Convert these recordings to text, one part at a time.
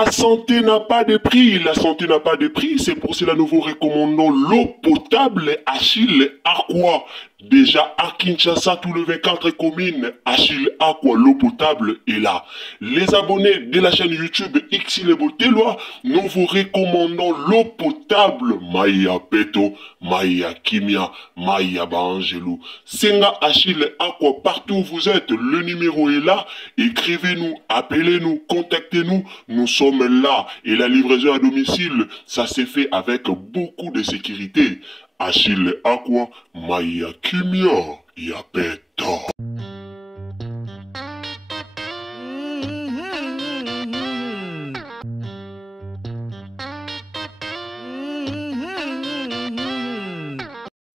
La santé n'a pas de prix, la santé n'a pas de prix, c'est pour cela que nous vous recommandons l'eau potable Achille Aqua. Déjà à Kinshasa, tous les 24 communes, Achille Aqua, l'eau potable est là. Les abonnés de la chaîne YouTube Xile Botelwa, nous vous recommandons l'eau potable Maya Peto, Maya Kimia, Maya Bangelou. Senga Achille Aqua, partout où vous êtes, le numéro est là. Écrivez-nous, appelez-nous, contactez-nous, nous sommes là. Et la livraison à domicile, ça s'est fait avec beaucoup de sécurité. Achille Aqua, Maya Kimia, Yapeto.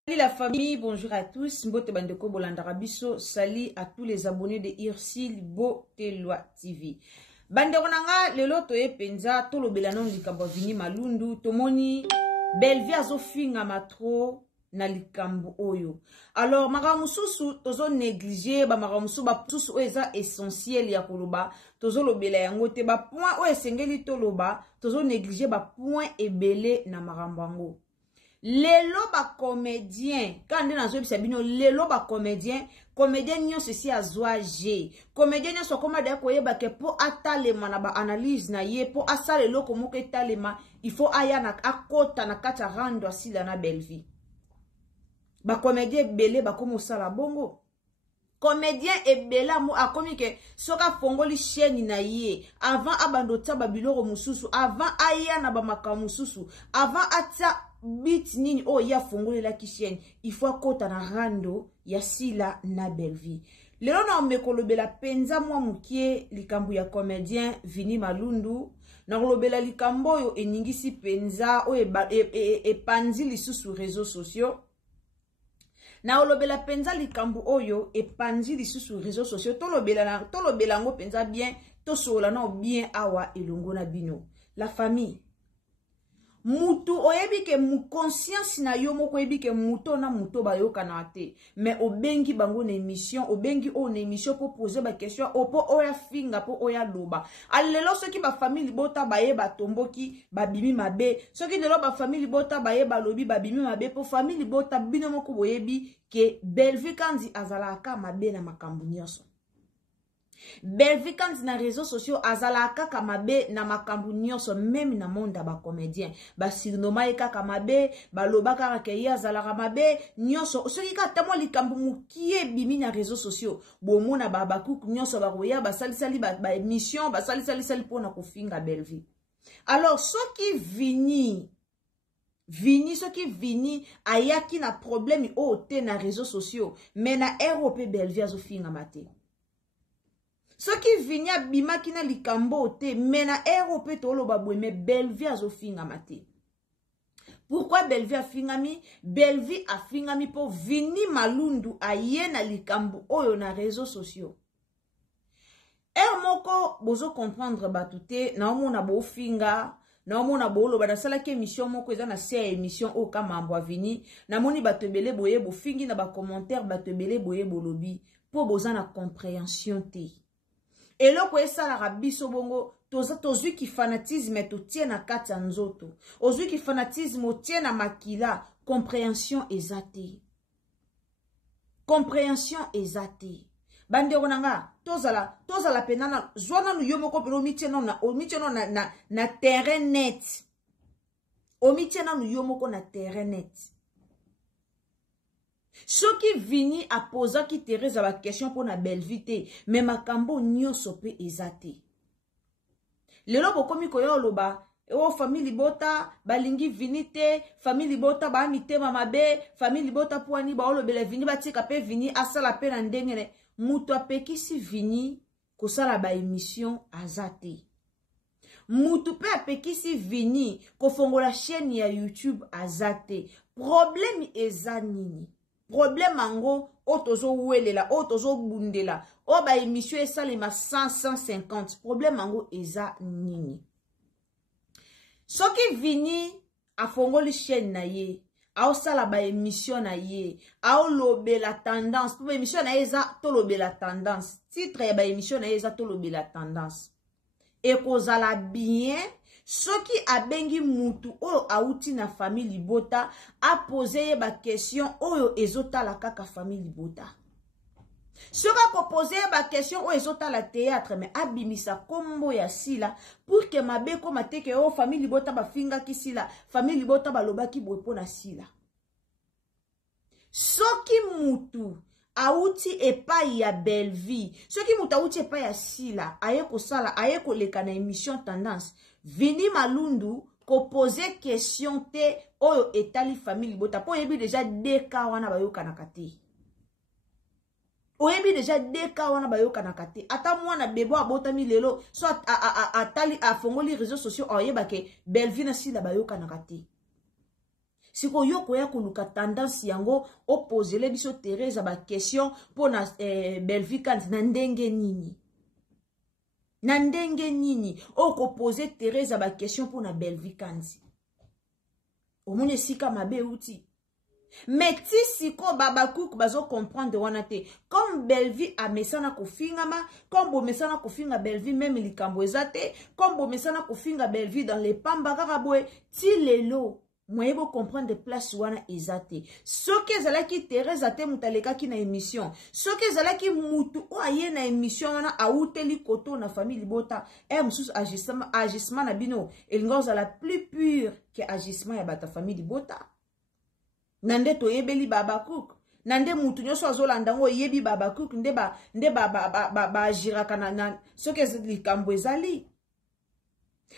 Salut la famille, bonjour à tous. Mbote Bandeko Bolandarabiso, salut à tous les abonnés de Xile Botelwa TV. Bandeko nanga lelo toye penza tolo belanon likambo vini malundu tomoni Bellevue azofinga matro na likambo oyo. Alors maka mususu tozo négliger ba maka mususu ba mususu oyo eza essentiel ya koloba tozo lobela yango te ba point oyo esengeli toloba tozo négliger ba point ebele na makambango. Lelo ba comédien quand on a zo bino lelo ba comédien nyo ceci azwa G comédien nyo so koma de koyeba ke po atalema na ba analyse na ye po asale loko moko etalema il faut aya na akota na kata rando asila na Bellevue ba comédien belé ba komo sala bongo comédien ebela mo akomi ke soka fongoli chaîne na ye avant abandota ba biloko mususu avant aya na ba maka mususu avant ata bit nini o ya fongoli la kishen il faut akota na rando ya sila na Bellevue lelo na omekolobela penza mwa mukie likambo ya comédien vini malundu na kolobela likambo oyo eningisi penza o epanzi lisusu réseaux sociaux na olobela penza likambo oyo epanzi lisusu réseaux sociaux tolobela ngo penza bien tosola na bien awa elongo na bino la famille mutu oyebi ke mu conscience na yo moko oyebi ke muto na muto bayoka na te mais obengi bango na émission obengi o na émission pour poser ba question opo oya finga po oya loba alelo soki ba famille bota baye batomboki babimi mabe soki lelo ba famille bota baye balobi babimi mabe po famille bota bino moko boyebi ke Bellevue kandi azalaka mabe na makambo nyonso Bellevue quand na réseaux sociaux azalaka kamabe na makambu nyonso même na monde ba comédien ba sirnoma kaka mabe ba lobaka ke ya azalaka mabe nyonso soki ka tamo likambu mukie bimi na réseaux sociaux bomona ba bakuku nyonso ba roya ba salisali ba émission ba salisali pona kofinga Bellevue alors soki soki vini ayaki na problème o te na réseaux sociaux mais na ROP Bellevue azofinga mate soki vini abimaki na likambo te mena ROP toloba bweme Bellevue azofinga mate. Pourquoi Bellevue afingami? Bellevue afingami po vini malundu aye na likambo oyo na réseaux sociaux. Moko bozo comprendre batute na omona bo finga na omona bo loba na sala ke émission moko eza na se émission o kama ambwa vini na moni batebele boye bo fingi na ba commentaire batebele boye bolobi po boza na compréhension te. Et là, quoi ça la rabiso bongo, tozu ki fanatisme to tient na kata nzoto, ozu ki fanatisme tient na makila, compréhension ezate. Compréhension ezate. Bande onanga, tozala penana, zwana nu yomoko pero omiteno na terrain net. Omiteno nu yomoko na terrain net. Soki vini a posa ki Thérèse la question pour na Bellevue te, mais makambo nyonso pe ezate. Lelo bokomi koyo loba, o famille bota balingi vini te, famille bota ba mitema mabe, famille bota poani ba olobele vini batika pe vini asala pe na ndengere, muto apekisi vini kosala ba émission azate. Mutu pe apekisi vini kofongola chaîne ya YouTube azate. Problème eza nini? Problème ango otozo welela otozo bundela o ba émission esalema 150 problème ango eza nini soki vini afongoli chaîne na ye a sala ba émission na ye a lobela tendance pour émission na eza to lobela tendance titre ya ba émission na eza to lobela tendance ekozala bien soki abengi mutu oyo auti na famille libota apose ye ba question oyo ezotala kaka famille libota. Soki akopose ye ba question oyo ezotala théâtre mais abimisa kombo ya sila pour que mabe koma teke oyo famille libota bafingaki sila, famille libota balobaki boye pona sila. Soki mutu auti epai ya Belle-Vie, soki mutu auti epai ya sila, aye kosala, aye koleka na émission tendance, Vini Malundu ko pose question te oyo etali famille libota po yebi déjà deka wana bayoka na kate. Oyebi déjà deka wana bayoka na kate. Ata mwana bebo abotami lelo soit atali afongoli réseaux sociaux oyeba ke Belle-Vie na sila bayoka na kate. Siko yoko ya koluka tendance yango opposele biso Teresa ba question pona Belle-Vie kanti na ndenge nini. Na ndenge nini oko pose Teresa ba question pona Belle-Vie kanti. Omone sika mabe uti. Mais ti siko babakouk bazo comprendre wana te. Comme Belle-Vie a mesana kofingama, comme bo mesana kofinga Belle-Vie même likambo ezate, comme bo mesana kofinga Belle-Vie dans les pamba karaboué, ti lelo. Moyebo comprendre de place wana ezate. Soki ezalaki Teresa te mutaleka ki na émission. Soki ezalaki mutu o aye na émission wana auteli koto na famille libota. Moussous agissement na bino. Elingoza la plus pure que agissement ya bata famille libota. Nande to yebeli babakouk. Nande mutu nyoso azolandango yebi babakouk. Nde ba agiraka na soki ezali kambo ezali.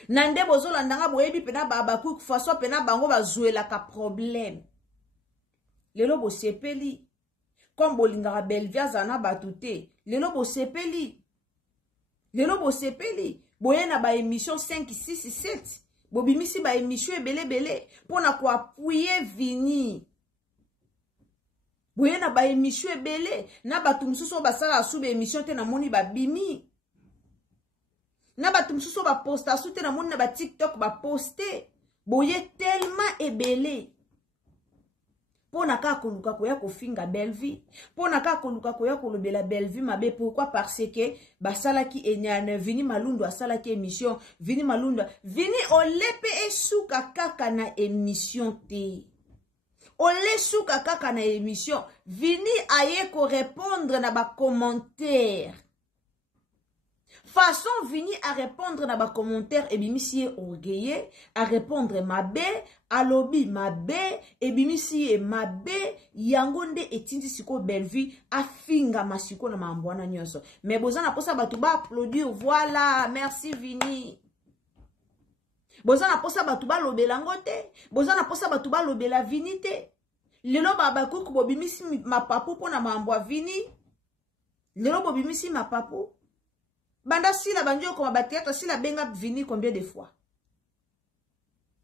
Nande bozola ndanga boyebi pena babakouk faso pena bango bazuela ka problème. Lelo bo sepeli. Comme bolingara Belle-Vie azana batute. Lelo bo sepeli. Lelo bo sepeli. Boye na ba émission 5, 6, 7. Bobimisi ba émission ebele pona ko appuyer Vini. Boye na ba émission ebele na batu mususu basala sube émission te na moni ba bimi. Na batu mususu ba posta sute na moni na ba TikTok ba poste. Boye tellement ebele. Pona ka koluka koya kofinga Belle-Vie. Pona ka koluka koya kolobela Belle-Vie mabe pourquoi parce que basalaki enyane Vini Malundu asalaki émission Vini Malundu Vini olepe esuka kaka na émission te. Ole suka kaka na émission Vini aye ko répondre na ba commentaire. Façon Vini à répondre na ba commentaire et bimisi orgueillé à répondre mabe alobi mabe et bimisi e mabe yangonde etindi siko Belle-Vie afinga masiko na mambwana nyonso mais bozana posa batu ba applaudir voilà merci Vini. Bozana posa batu ba lobela ngote bozana posa batu ba lobela Vini te lelo babakouk bobimisi mapapu pona mambwa Vini lelo bobimisi mapapu. Banda si la bandio comme batterie, si la benga Vini combien de fois?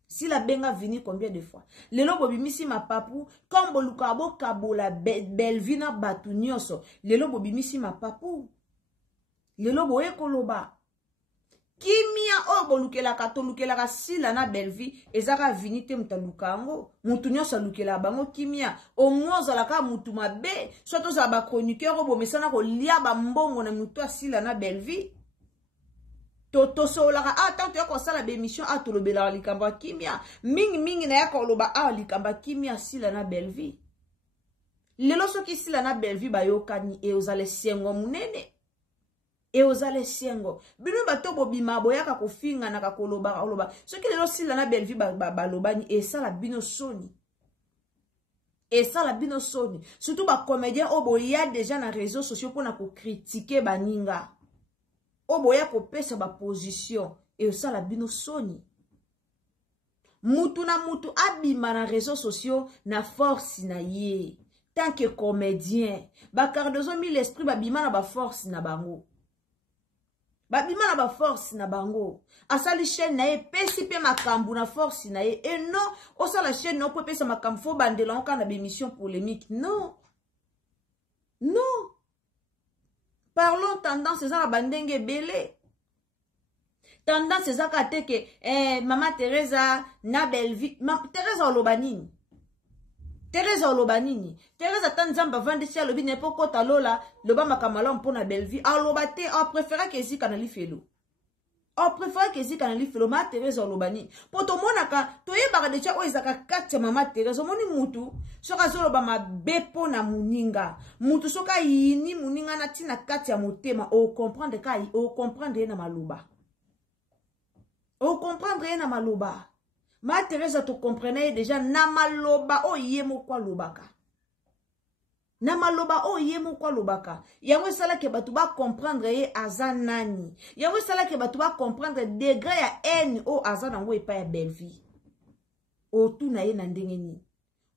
Si la benga Vini combien de fois? Le lobo bimisi ma papu, comme bolukabo kabola Belle-Vie na batu nyonso. Le lobo bimisi ma papu. Le lobo ekoloba. Kimia o bolukela katolukela ka sila na Belle-Vie, ezaka Vini te mutalukango. Mutu nyonso lukela bango kimia. O mwoza la ka mutu mabe, soit za ba chroniqueur o bomesana ko lia ba mbongo na mutu asila na Belle-Vie. Toto solaka tanto yako sala be émission atolobela likamba kimia. Mingi na yako loba likamba kimia sila na Belle-Vie. Lelo soki sila na Belle-Vie bayokani e ozale sengo munene. E ozale sengo. Binu bato bobima boyaka kofinga na kakoloba oloba. Soki lelo sila na Belle-Vie balobani e sala bino soni. Et ça la bino soni. Surtout ba comédien oboya déjà na réseaux sociaux pour na ko critiquer baninga. Oboya ko pesa ba position et ça la bino soni. Mutu na mutu abima na réseaux sociaux na force na ye. Tant que comédien, ba cardozo mi l'esprit ba bima na ba force na bango. Babima na ba force na bango. Asali chaîne na ye pesi pe makambu na force na ye. Et non, osa la chaîne no peut pesa makambu fo bandela on kana émission polémique. Non. Non. Parlons tendance eza la bandenge belé. Tendance eza ka te ke Mama Teresa na Belle-Vie. Teresa olobanini. Teresa olobanini. Teresa tanzamba vande si alobi ne poko talola loba makamala mpona Belle-Vie. Alobate a préféré que ezi kanali felo. on préfère que si quand felo ma Thérèse olobani poto monaka toyebaka deja o ezaka kati mama Thérèse omoni mutu soka zoloba mabepo na muninga mutu soka yini muninga na tina kati ya motema o comprendre kai o comprendre na maloba o comprendre na maloba ma Thérèse to comprendre déjà na maloba o yemo kwa lobaka na maloba o yemo kwa lobaka yango sala ke batu ba comprendre ye aza nani yango sala ke batu ba comprendre degré ya haine o aza nango epa ya Belleville o tuna ye na ndenge ni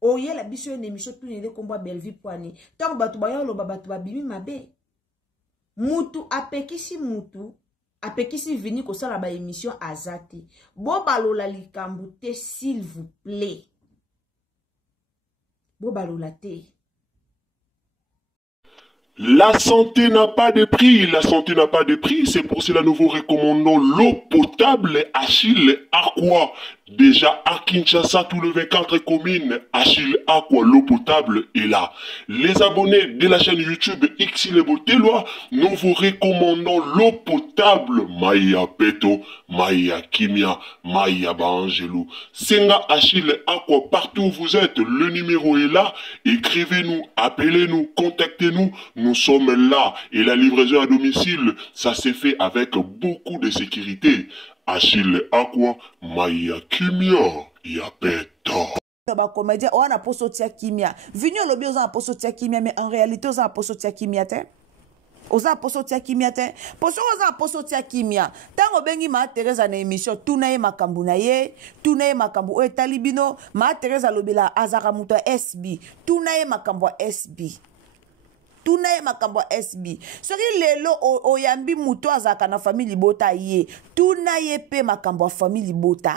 o ye la biso ye nemisho tuna ile komba Belleville poani tango batu ba yoloba batu ba bimi mabe mutu apekisi vini ko sala ba émission azati bo balola likambu te s'il vous plaît bo balola te. La santé n'a pas de prix, la santé n'a pas de prix, c'est pour cela nous vous recommandons l'eau potable Achille Aqua. Déjà à Kinshasa, tous les 24 communes, Achille Aqua, l'eau potable est là. Les abonnés de la chaîne YouTube Ixile Botelwa, nous vous recommandons l'eau potable Maya Peto, Maya Kimia, Maya Bangelou. Senga Achille Aqua, partout où vous êtes, le numéro est là. Écrivez-nous, appelez-nous, contactez-nous. Nous sommes là et la livraison à domicile, ça s'est fait avec beaucoup de sécurité. Achille Aqua, Maya Kimia, Yapeto. Ba comédien on a poso tia kimia. Vini lobi oza poso tia kimia mais en réalité oza poso tia kimia te. Oza poso tia kimia te. Poso oza poso tia kimia. Tango bengi ma Thérèse na émission tuna ye makambu na ye, tuna ye makambu o talibino, ma Thérèse lobela azara muto SB. Tuna ye makambu SB. Tuna ye makambo SB. Soki lelo oyambi muto azaka na famille bota ye. Tuna ye pe makambo famille bota.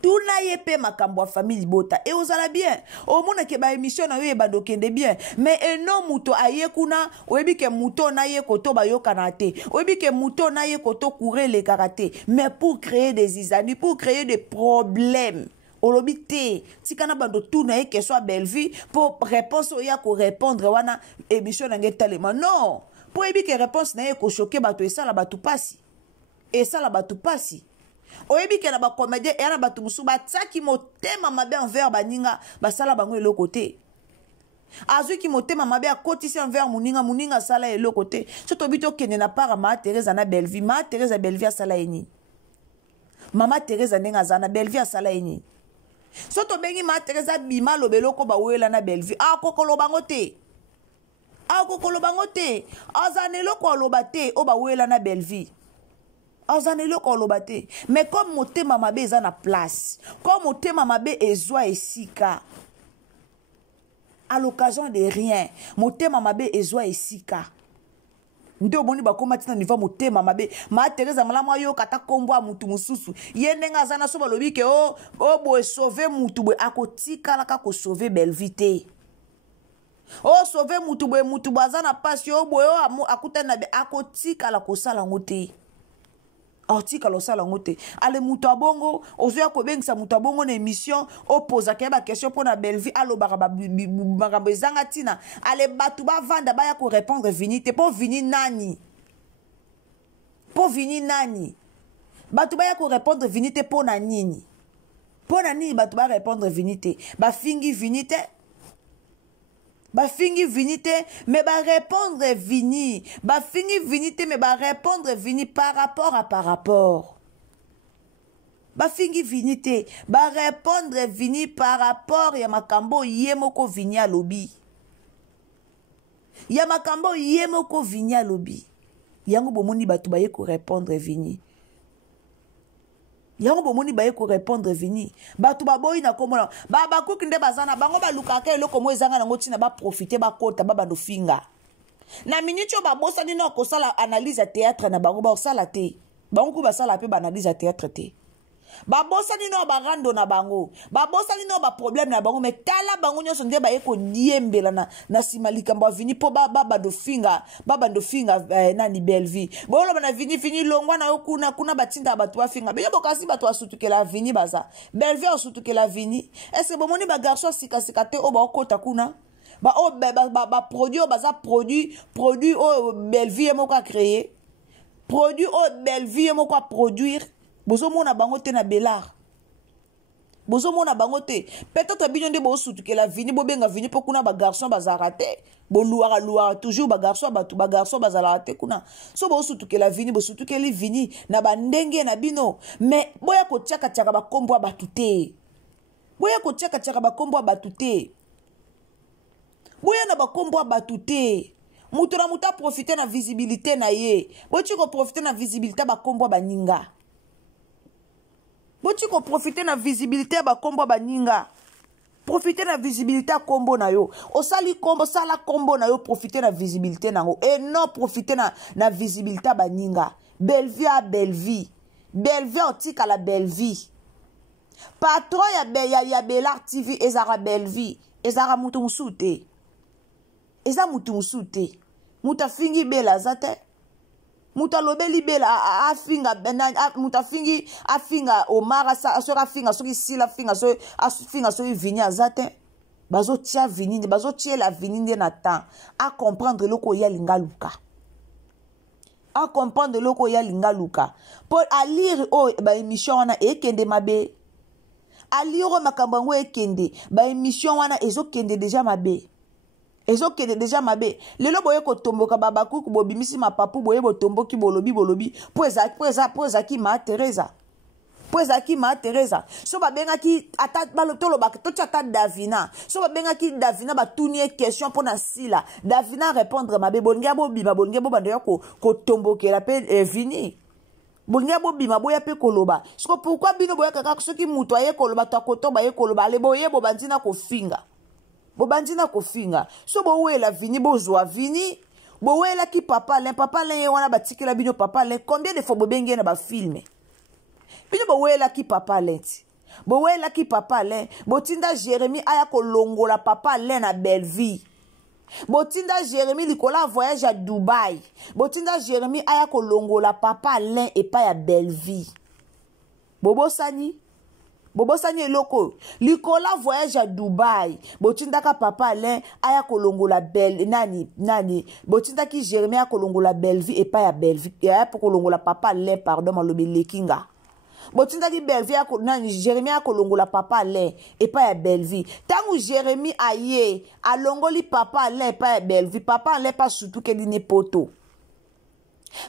Tuna ye pe makambo famille bota. Et ozala bien. O mona ke ba émission na yo e bandokende bien. Mais eno muto aye kuna, oyebi ke muto na ye koto ba yo kanate. Oyebi ke muto na ye koto courir les karaté. Mais pour créer des isani, pour créer des problèmes. Olobite, si kana bando tout na ye que soit Belleville pour réponse oya ko répondre wana émission na ngetalema non pour ebi que réponse na ye ko choquer bato et ça la batu pasi et ça la batu pasi oyebi que na ba comédien et na batu musu ba tsaki motema mabe envers baninga basala bango elo côté azui ki motema mabe a kotisi envers muninga sala elo côté so to bito kene na para ma Thérèse na Belleville ma Thérèse Belleville sala eni mama Thérèse nenga zana Belleville sala eni. Soto bengi ma Thérèse bima lobelo ko ba wela na Belleville akokolo bango te azanelo ko loba te o ba wela na Belleville azanelo ko loba te mais comme motema mabe eza na place comme motema mabe ezwa esika à l'occasion de rien motema mabe ezwa esika nde oboni bakoma tina niveau motema mabe ma Thérèse malamu yo kata kombo mutu mususu ye ndenga zana so balobi ke o boye sauver mutu boye akotika la ka ko sauver Belleville te o sauver mutu boye azana passe yo boye akutana be akotika la ko sala ngote article lo sala ngote ale mutu abongo ozoya ko bengisa mutu abongo na émission oposa ke ba question pona Belleville alo bagambo ezanga tina ale batu ba vanda ba ya ko répondre vini te po vini nani batu ba ya ko répondre vini te pona nini batu ba répondre vini te ba fingi vini te mais ba répondre vini. Ba fingi vinité, mais ba répondre vini par rapport à par rapport. Ba fingi vinité, ba répondre vini par rapport ya makambo yemoko vini a lobby. Ya makambo yemoko vini a lobby. Yango bomoni batu ba ye ko répondre vini. Yango bomoni baye ko répondre vini batu baboyi na komona ba kukinde bazana bango ba lukaka eloko mo ezanga nango tina ba profiter ba kota ba bando finga na minute ba bosa ni no ko sala analyse ya théâtre na bango ba sala te bango ku ba sala pe ba analyse ya théâtre te ba bosa ni no ba rando na bango ba bosa ni no ba problème na bango mais tala bango nyoso nde baye ko diembela na simalika mba vini po ba bando finga nani Belleville bolo bana vini longwa na kuna batinda batu ba finga beyo bokasi batu asutukela vini baza Belleville asutukela vini est-ce bomoni ba garçon sika te o ba okota kuna ba produit baza produit o Belleville moko a créé produit au belle vie mo quoi produire bozo mona bango te na Belard bozo mona bango te peut-être bino nde bo sutuke la vini bo benga vini pokuna ba garçon bazarate bo luara toujours ba garçon bazalate kuna so bo sutuke la vini bo sutuke li vini na bandenge na bino mais boya ko tiaka tiaka ba kombo batute boya ko tiaka tiaka ba kombo batute boya na ba kombo batute mutu na mutu profiter na visibilité na ye bochi ko profiter na visibilité ba kombo baninga bochi ko profiter na visibilité ba kombo baninga profiter na visibilité a kombo na yo osali kombo sala kombo na yo profiter na visibilité nango et non profiter na visibilité baninga belle vie à belle vie otika la belle vie patron ya Belard TV ezara belle vie ezara mutu musute eza mutu musute muta fingi bela zate muta lobeli bela afinga muta fingi afinga omara sa sora finga soki sila finga so afinga so vinya zate bazo tia vininde bazo tia la vininde na temps à comprendre loko ya lingaluka à comprendre loko ya lingaluka pour à lire ba émission wana ekende mabe à lire makambo ngo ekende ba émission wana ezokende déjà mabe ezokende déjà mabe lelo boye ko tomboka babakuku bobimisi mapapu boye botomboki bolobi poza ki ma Teresa so babenga ki ata balotolo bak to ata Davina so babenga ki Davina batunie question pona sila Davina répondre mabe bonga bobima bonga bobanda ko tombokela pe vini bonga bobima boya pe koloba so pourquoi bino boya kaka soki muto aye koloba to kotoba ye koloba le boye bobandina ko finga bobandina ko finga so bowela vini bozwa vini bowela ki papa len ye wana batikela bino papa len combien de fois bobenge na ba filme bino bowela ki papa len bowela ki papa len botinda Jérémie aya ko longola papa len na belle vie botinda Jérémie likola voyage à Dubaï botinda Jérémie aya ko longola papa len et pas ya belle vie Bobosani eloko likola voyage à Dubaï botindaka papa Alain aya kolongola belle nani botindaki Jérémie aya kolongola belle vie et pas ya belle vie aya kolongola papa Alain pardon malobi lekinga botindaki belle vie nani Jérémie aya kolongola papa Alain et pas ya belle vie tangu Jérémie aye alongoli papa Alain et pas ya belle vie papa Alain pas surtout que li ne poto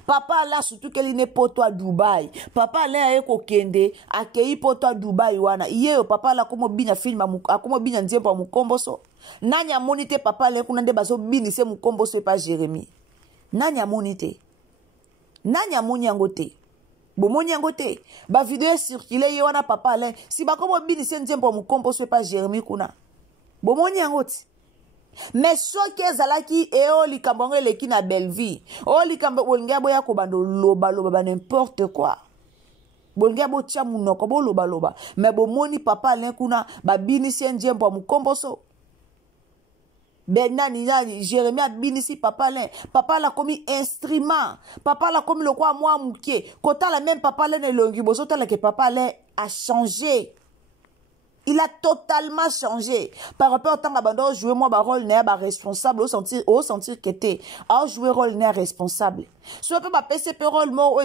papa là surtout qu'elle n'est pas toi à Dubaï papa là est kokende akei poto à Dubaï wana yeo papa là comme binya film comme binya nzembo mukomboso nanya monite papa là kuna nde bazo bini se mukomboso pas Jérémie nanya monite nanya monyangote bomonyangote ba vidéo circuler wana papa là si ba comme bini se nzembo mukomboso pas Jérémie kuna bomonyangote mais so kezalaki eo likambongo leki na belle vie o likambo bolinga boya ko bando loba ba n'importe quoi bolinga bo tia munoko bo loba mais bomoni papa Alain kuna babinisi njembo mukomboso benani Jérémie abinisi papa la komi instrument papa la komi lokwa moi mukie kota la même papa Alain elongi bozo tala que papa Alain a changé. Il a totalement changé. Par rapport au temps que je jouer moi rôle n'est pas responsable au sentir que t'es à jouer rôle n'est responsable. Soit pas PCP rôle moi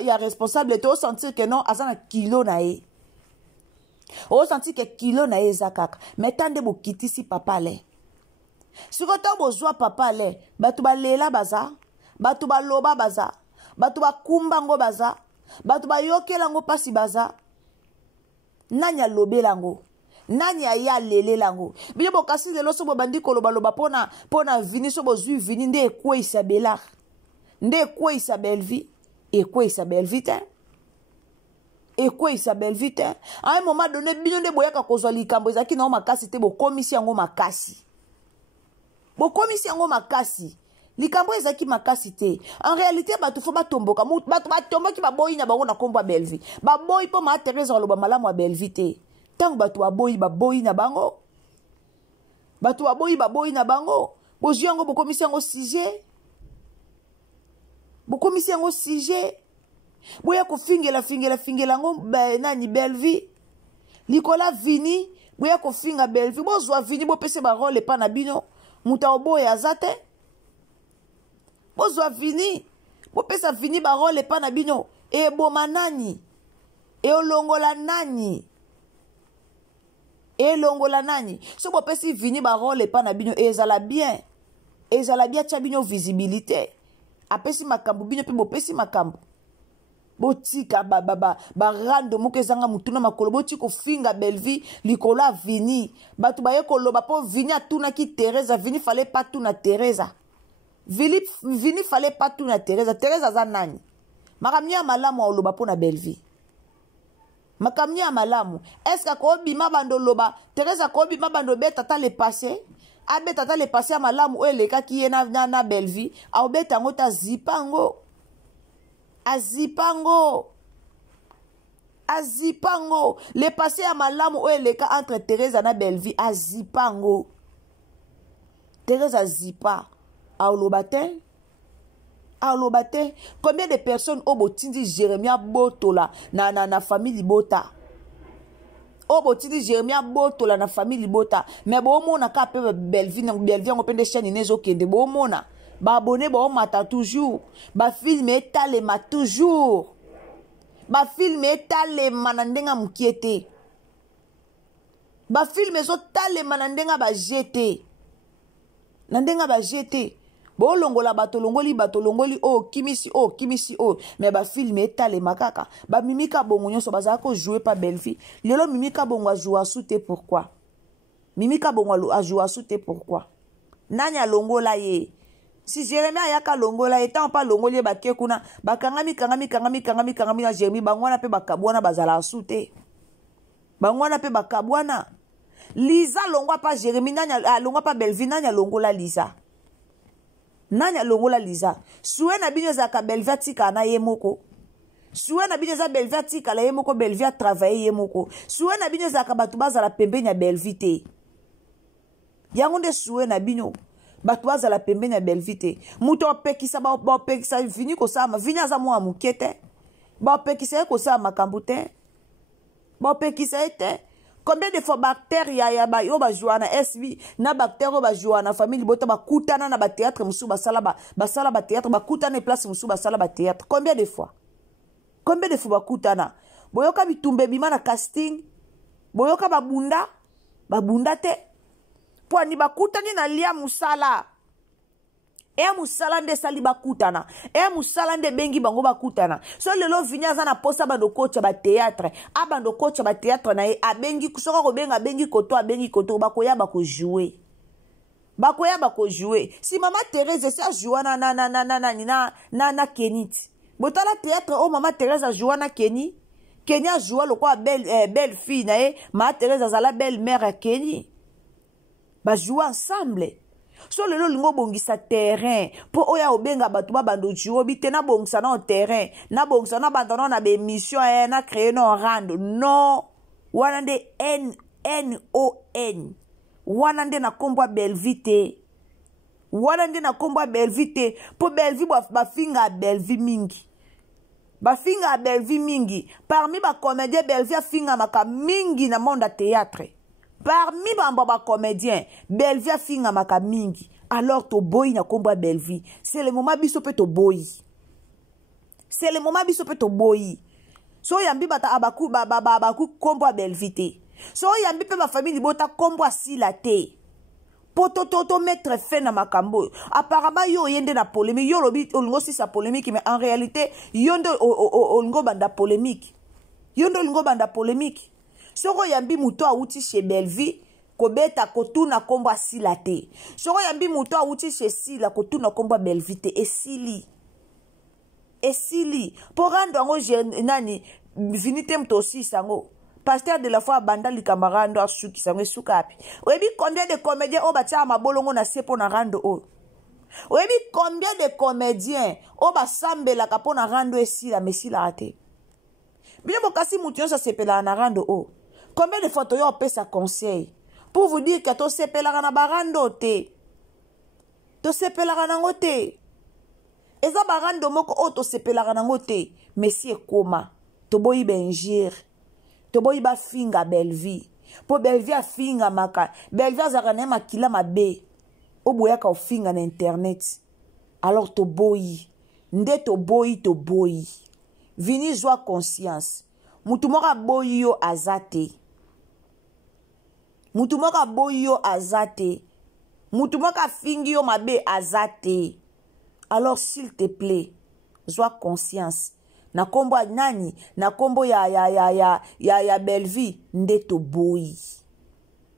il y a responsable et au sentir que non azana kilo nae. Au sentir que kilo nae zakak. Mais tant de bokiti si papa le. Si quand on besoin papa le, batu ba lela baza, batu ba loba baza, batu ba kumbango baza, batu ba yokelango pasi baza. Nanya lobe lango nanya ya lele lango bile bokasi lelo so bandi koloba loba pona vini so bozui vini nde ekwe Isabella nde ekwe Isabelle vie ekwe Isabelle vite ekwe Isabelle vite à un moment donné bino nde boyaka kozwa likambo ezaki na makasi te bokomisi yango makasi likambo ezaki makasi te en réalité batu fo batomboka batu batomboki baboyi na bango na kombo belle vie baboyi po ma Teresa loba malamu belle vie te tango batu baboyi na bango batu baboyi na bango bozwi yango bokomisi yango sujet boya kofingela yango nani belle vie likola vini boya kofinga belle vie bozwa vini bopese ba rôle pa na bino muta oboya azate bozwa vini bopesa vini barole epa na bino eboma nani eolongola nani elongola nani so bopesi vini barole epa na bino ezala bien tia bino visibilité apesi makambo bino pe bopesi makambo botika barando moko ezanga mutuna makolo boti kofinga Belleville likolo ya vini bato baye koloba po vini atunaki Teresa vini fallait pas tuna Teresa vini fallait pas tuna Teresa za nani makamni ya malamu oloba po na Belleville makamni ya malamu est-ce que ko bima bando loba Teresa ko bima bando beta ta le passé abeta ta le passé ya malamu o elekaki ye na Belleville aobeta ngo ta zipango azipango le passé à malamu o eleka entre Teresa na Belleville azipango Teresa zipa aolobate combien de personnes au botindi Jérémia botola na famille bota au botindi Jérémia botola na famille bota mais bo mona ka pe Belleville ngo pende chaîne nezo kende bo mona ba abonné ba mata toujours ba film etalema toujours ba film etalema na ndenga mukiete ba film ezo talema na ndenga ba jeté bo longola bato longoli kimisi mais ba film etalema kaka ba mimika bongo nyonso bazaka ko jouer pa Belleville lelo mimika bongo a jouer soute pourquoi nani a longola ye si Jérémie ayaka longola etant pas longoli baké kuna bakangami na Jérémie bangwana pe bakabwana bazala soute bangwana pe bakabwana Lisa longwa pa Jérémie nanya longwa pa Belleville nanya longola Lisa suwe na bino za ka Belleville tika na yemoko suwe na bino za Belleville tika la yemoko Belleville travailler yemoko suwe na bino za ka batu bazala pembeni ya Belleville te yango nde suwe na bino batu bazala pembeni ya Belleville te muto opekisa baopekisa vini kosama vini aza mwa mukete baopekisa kosama makambo te baopekisa ete combien de fois bactéries ya ba yo ba joana SB na bactéries ba joana famille bota ba kutana na ba théâtre musu basala ba théâtre ba kutana place musu basala ba théâtre combien de fois ba kutana boyoka bitumbe bima na casting boyoka babunda te po ni bakutani na lia musala musala nde sali bakutana musala nde bengi bango bakutana so lelo vinya za na posa bando kocha ba théâtre abando kocha ba théâtre na ye abengi kusoko ko benga bengi koto bakoya bako jouer si mama Thérèse sa joua na Kenit botala théâtre o mama Thérèse a joua na Kenny a joua le quoi belle fille na ye mama Thérèse a la belle mère à Kenny ba jouer ensemble so lelo lingo bongisa terrain po oya obenga batu ba bando juo bite na bongisa na terrain na bongisa na bandona na be mission na créer no rando no wana nde NON wana nde na kombo Belleville po Belleville bafinga Belleville mingi parmi ba comédien Belleville finga maka mingi na monde théâtre parmi ba comédien Belleville finga maka mingi alors to boy na kombo Belleville c'est le moment biso pe to boy so yambi bata abaku kombo Belleville so yambi pe ba famille bota kombo asila te Pototo mettre fin na makambo. Apparemment yo yende na polémique. Yo lobi olingo si sa polémique mais en réalité yondo olingo banda polémique. Soko yambi muto auti chez Belleville kobeta kotuna kombo asila te. Soko yambi muto auti chez Sila kotuna kombo Belleville te esili. Pour rendre ngo nani vinite mtosi sango. Pasteur de la foi banda li camarade a suki sango sukapi. Oyebi combien de comédiens o batia mabolongo na sepo na rando o. Oyebi combien de comédiens o ba sambela kapo na rando esila mesila ate. Bien bokasi mution sa sepela na rando o. Combien de photos yo pesa conseil pour vous dire que to sepela na barando te. To sepela na ngote. Eza barando moko o to sepela na ngote. Monsieur Koma, to boyi benjir. Toboyi ba finga Belleville. Po Belleville a finga maka. Belleville a zakane makila mabe. Oboya ka finga na internet. Alors toboyi. nde toboyi toboyi. Vini zwa conscience. Mutu moko aboyi yo azate. Mutu moko aboyi yo azate. Mutu moko afingi yo mabe azate. Alors s'il te plaît, zwa conscience. Na kombo nani, na kombo ya Belleville, nde toboyi.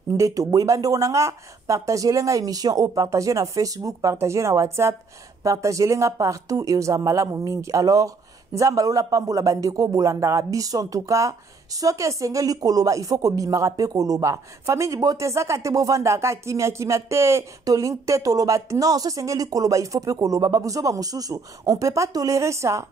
Nde toboyi. Bandeko nanga, partagez lenga émission, partagez na Facebook, partagez na WhatsApp, partagez lenga partout et aux amalamu mingi. Alors, nzamba lola pambola bandeko bolandara biso en tout cas. Soki esengeli koloba, il faut ko bimaka pe koloba. Famille bote zaka te bovanda ka kimia te, to link te toloba. Non, so sengeli koloba, il faut pe koloba. Babuzo ba mususu, on peut pas tolérer ça.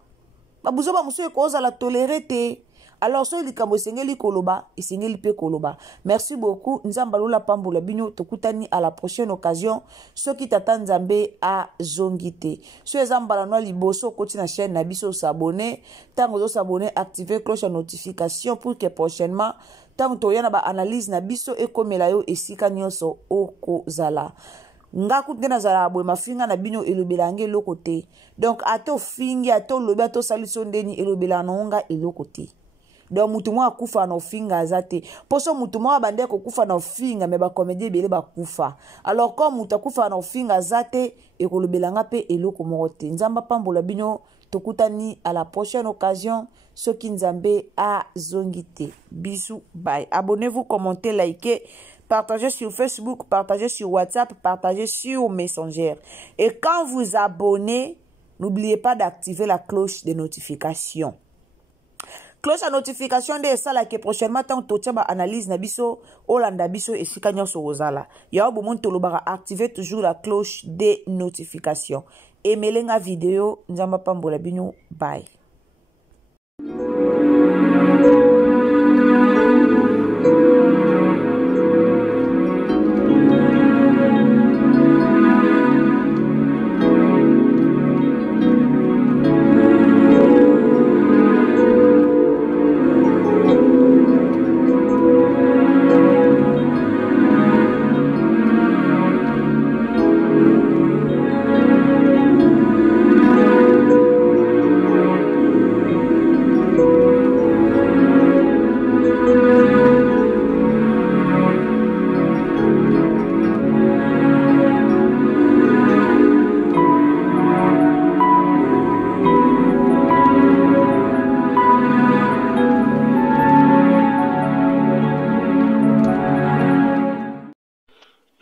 Babuzo ba mususu koza la tolérer te. Alors so likambo sengeli koloba, esengeli pe koloba. Merci beaucoup. Nzamba lola pambola bino tokutani à la prochaine occasion. Soki tata nzambe a zongite. So ezambala no liboso koti na chaîne na biso s'abonner. Tango zo s'abonner, activer cloche de notification pour que prochainement tango to yana ba analyse na biso ekomela yo esika nyonso okozala. Nga kute na zala abwe mafinga na bino elobelange eloko te. Donc ato fingi ato lobi ato saliso ndeni elobela nonga eloko te. Donc mutu mwa kufa na ofinga azate. Poso mutu mwa bande ko kufa na ofinga me ba comédie bele ba kufa. Alors comme mutu kufa na ofinga azate ekolobelanga pe eloko moko te. Nzamba pambola bino tokutani à la prochaine occasion. Soki nzambe a zongite. Bisous, bye. Abonnez-vous, commentez, likez. Partagez sur Facebook, partagez sur WhatsApp, partagez sur Messenger. Et quand vous abonnez, n'oubliez pas d'activer la cloche de notification. Cloche de notification de ça là que prochainement tant to tchaba analyse na biso olanda biso et sika nyonso ozala. Ya obomon to lobara activer toujours la cloche de notification. Aimez la vidéo, nzamba pambola bino, bye.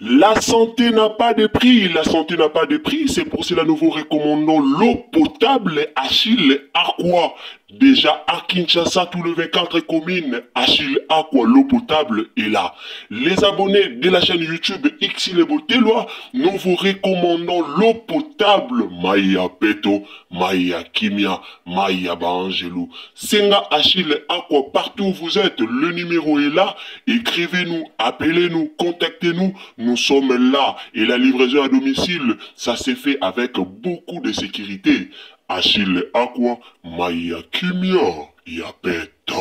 La santé n'a pas de prix, la santé n'a pas de prix, c'est pour cela que nous vous recommandons l'eau potable Achille Aqua. Déjà à Kinshasa, tout le 24 communes, Achille Aqua, l'eau potable est là. Les abonnés de la chaîne YouTube Ixile Boteloa, nous vous recommandons l'eau potable Maya Peto, Maya Kimia, Maya Bangelou. Senga Achille Aqua, partout où vous êtes, le numéro est là. Écrivez-nous, appelez-nous, contactez-nous, nous sommes là. Et la livraison à domicile, ça s'est fait avec beaucoup de sécurité. Achille Aqua, Maya Kimia, Yapeto.